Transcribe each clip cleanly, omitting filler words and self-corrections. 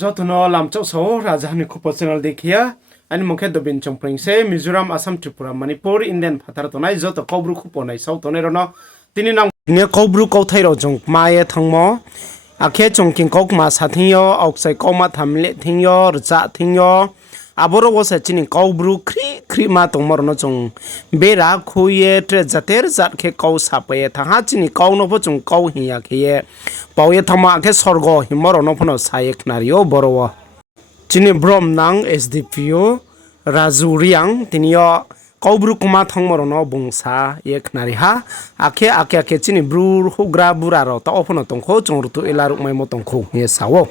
Jotono lamchok so rajahani kuposional dekhiya ani mokhe dobin chongpring se Mizoram Assam Tripura Manipur Indian phatar tonai joto kobru kuponai sau tonai rono tini nang nge kobru kauthai ro jong maye thangmo akhe chongking kok ma sathingyo auksai koma thamle thingyo rja thingyo aboro wasa chini kobru khri khri ma tongmor no chong bera khuye tre jater jat khe kau sapaye tha chini kau no chong kau hiya khe pauye thama akhe sorgo himoro no phono sayek nario borowo chini brom nang SDPO Rajuriang tinio kobru kuma thangmor no bungsa ek nari ha akhe chini brur hugra buraro ta ophono tongkho chongrutu elaruk mai mo tongkho ye sawo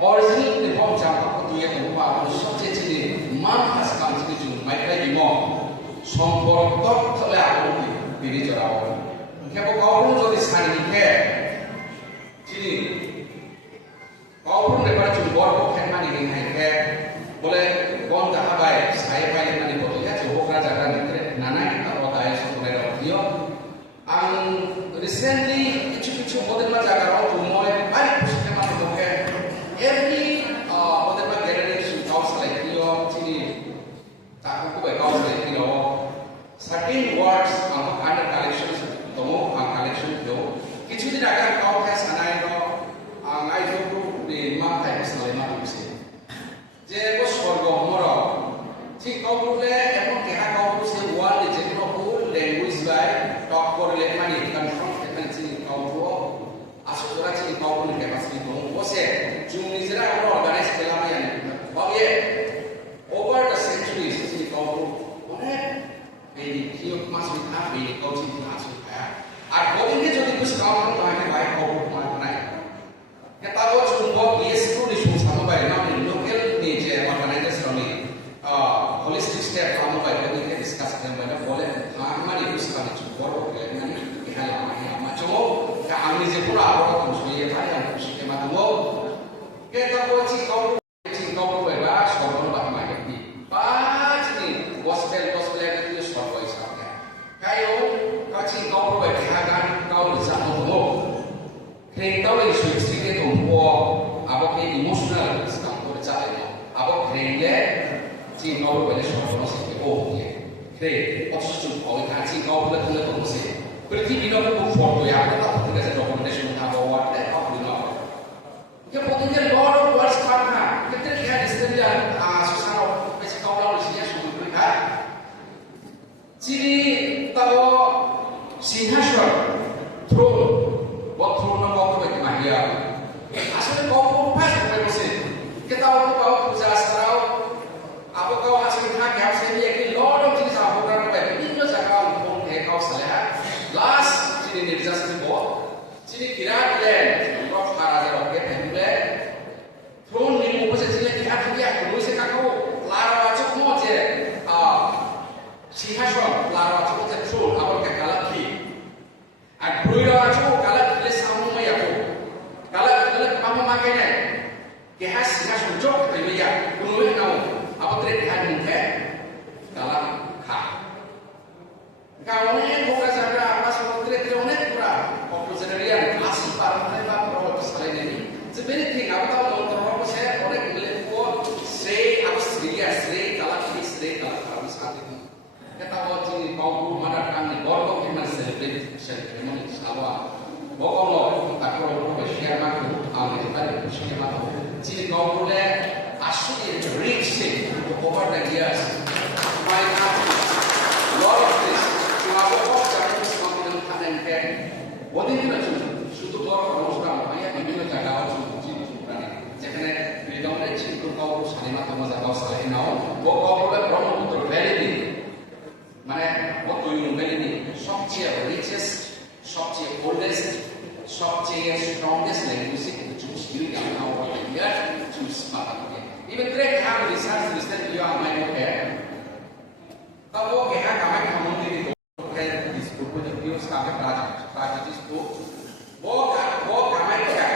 original default jam ko tu ye ko pa so che che man has come to mai kai mo সম্পর্ক তলে আগুন বিড়ি জড়াবো কেবল কখন যদি সানিকে চিনি কখন এবার চুল বড় পক্ষে মানি হাইকে বলে গন তাহাবাই সাই পাইলে মানি বদলিয়া চৌকরা জায়গা নিতে নানাই আর দায় সম্পূর্ণ অধিও আং রিসেন্টলি কিছু ওদের মা জায়গারাও তুময় বাড়ি খুশিতে মানি তোকে এমনি ওদের মা গ্যালারি কাউ সালাইকিও চিনি তাকে খুব কাউ সালাইকিও certain words under collection tomo collection do কিছুদিন আগে কাউ কাছে সানাই নো আই তো নি মা তাই সালাই মা দিছে যে ও স্বর্গ মর ঠিক কাউ বলে এখন কেহা কাউ সে ওয়ার্ল্ড যে কোনো হোল ল্যাঙ্গুয়েজ বাই টক করলে মানে কনফার্ম ফ্রিকোয়েন্সি কাউ বো আসলে চিনি কাউ বলে ক্যাপাসিটি তো বসে জুম নিজেরা আমরা অর্গানাইজ করলাম মানে ভাবে over the centuries চিনি কাউ অনেক এই কিও মাস উইথ আপনি কোচিং ক্লাস উঠা আর বলিনে যদি কিছু কাম করতে হয় ভাই খবর তোমার নাই এটা তো চুম্বো বিএস টু নিশু সামবাই না লোকাল নিচে অর্গানাইজেশন নি হোলিস্টিক স্টেপ সামবাই বলিনে ডিসকাস করতে বলে মানে কিছু কাজ বড় করে মানে এখানে আমরা চলো আমি যে পুরো আবহাওয়া খুশিয়ে ভাই আমি খুশিতে মাধ্যমে কে তো বলছি কাউ বা সর্বন বাহমা কি পাঁচ নি gospel itu suatu istilahnya. Kayu kacing kau perlu berhagan kau bisa untuk kering kau yang sulit sedikit untuk apa ke emosional sekarang kau bercakap apa keringnya cing kau perlu suatu masih oh ya kering oksigen kau kacing kau perlu tulis masih berarti bila kau foto ya kita tak perlu kasih dokumentasi tentang bahwa dan kau perlu apa ya pentingnya lot of words karena kita lihat di sini susah basic kau lalu sini sudah berikan চিনি তাও সিংহাসন thrown thrown বক্তব্য মাহিয়া আসলে কম ফাস করে বসে কেতাও কাউ পূজা সারাও আবো কাউ আসলে না গ্যাপ সেলি একটি লট অফ জিনিস আবো কাউ বিভিন্ন জায়গা ফোন হে কাউ সালেহা লাস্ট চিনি নির্যাস দিব চিনি কিরাট ল্যান্ড রফ হারাজের অকে ফ্যামিলি থ্রোন নিমু বসে চিনি কিরাট দিয়া কইছে কাকো লারা আচক মো যে সিংহাসন লারা আচক যে থ্রোন আবার কে কালাকি আর ব্রুইরা আচক কালাকি সামনে মাইয়াকো কালাকি কামা মাকাইনা keha singason jok tayuya kunuwe nau apotre keha ningke dalam kha kawane boka jaga apa sapotre tione pura oppositarian asli partai ba pro sale neni sebeni thing apa tau nonton se onek mile ko se apa sri kala harus hati kita watching kau mana kami borgo kita celebrate memang sawa bokono takro ko share maku ame tare share maku Cili kau boleh asli rich over the years. My country, lot of this. Cuma kau jangan semakin kanan kan. Boleh tidak cuma suatu orang orang sudah banyak বিভিন্ন জায়গা cili berani. Jangan di dalam cili kau salima kau masa kau salih nau. Kau boleh promote validity. Mana kau tuh validity. সবচেয়ে richest, সবচেয়ে oldest, সবচেয়ে strongest language. Diri kami tahu orang dia cuma sepakat dia. Even trek kami research dia amai okey. Kalau kita kami kamu ni di okey di sekolah tu dia sekarang pelajar di sekolah.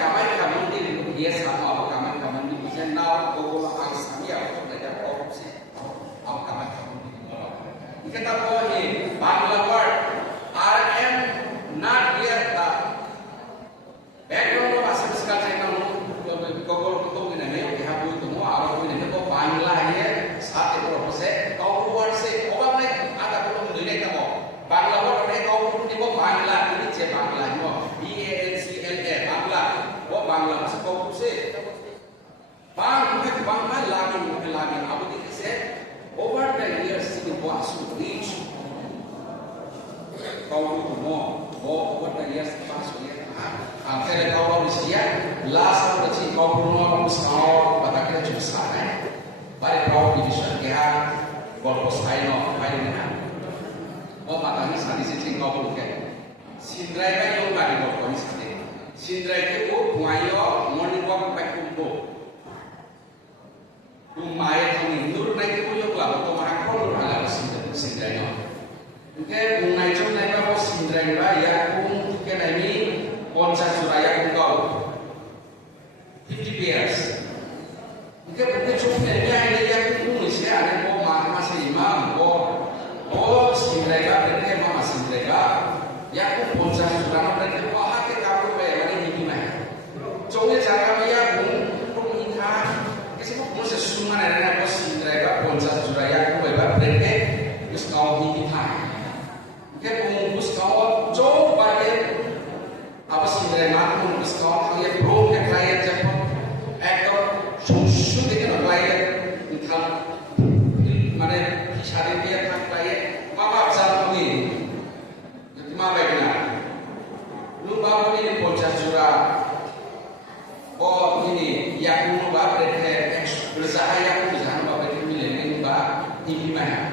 Kami kamu ni dia sama apa kami ni bisa naik kalau angsami apa belajar korupsi. Apa kamu ni. Kita tahu ni Bangla word RM not here that background of asal sekali saya kamu Kogol kutung ini nih, kita buat semua orang ini itu kok Bangla ya, saat itu proses, kau keluar sih, orang nih ada kutung ini kamu, Bangla orang nih kau kutung ini kok Bangla ini cek Bangla ini, BANCLA Bangla, kok Bangla masih kau sih, Bangla lagi, apa itu sih, over the years ini buat reach, kau kutung mau, over the years pas ya. Akhirnya kau harus dia last kecil kau perlu kau pada kita cuma sana balik kau division dia kalau saya no balik mana oh matanya sandi sih kau perlu ke sindrai kan yang balik kau ni sandi sindrai itu buayo morning walk back kumpo kumai kami nur naik itu yo kalau kau makan kau nur ala sindrai no ke jaga dia pun minta kasi mo kung sa suman na ko sindra ka ponsa suraya ko ba breke us kau minta ke kung us kau jo ba ke apa sindra ma kung us kau ye pro ke klien japo ekto susu de ke klien minta মানে সাড়ে দিয়ে থাকলে বাবা জান তুমি মা বাইনা lu bawa ini bocah curah oh ini yang bawa berke bersahaya bersahaya bawa ini milik ini mana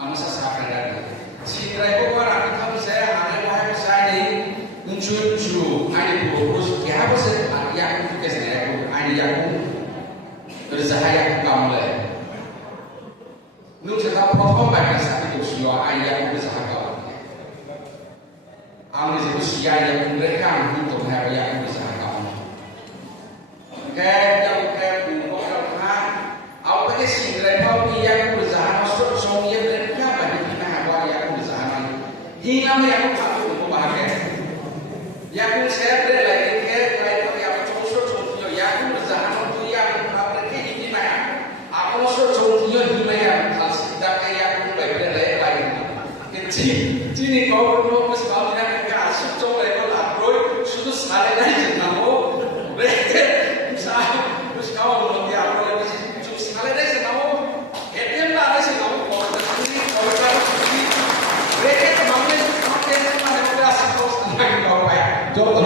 amasa sakadar si driver orang kita bisa ada bahaya saya ini muncul ini terus ya bos yang kita sendiri ini yang bersahaya kamu lu sedang perform baik saat itu siapa yang bersahaya ang usia yang mereka untuk hari yang besar kamu. Yang bukan apa sih mereka yang besar masuk soalnya mereka bagi kita apa yang besar hingga mereka satu untuk bahagia. Yang saya lagi mereka yang masuk soalnya yang besar untuk yang mereka ini mana? Aku masuk soalnya hingga yang kasih tak yang mereka lagi. Jadi kau mesti শুধু সারে নাই নামো ব্রেকে সাহেব কাও লোকে আপনি কিছু সারে নাই নামো এটিএম না আছে নামো কোর্সি কোর্সা ব্রেকে মামলে আমাকে মানে ওরা সাপোর্ট নাই করবে যত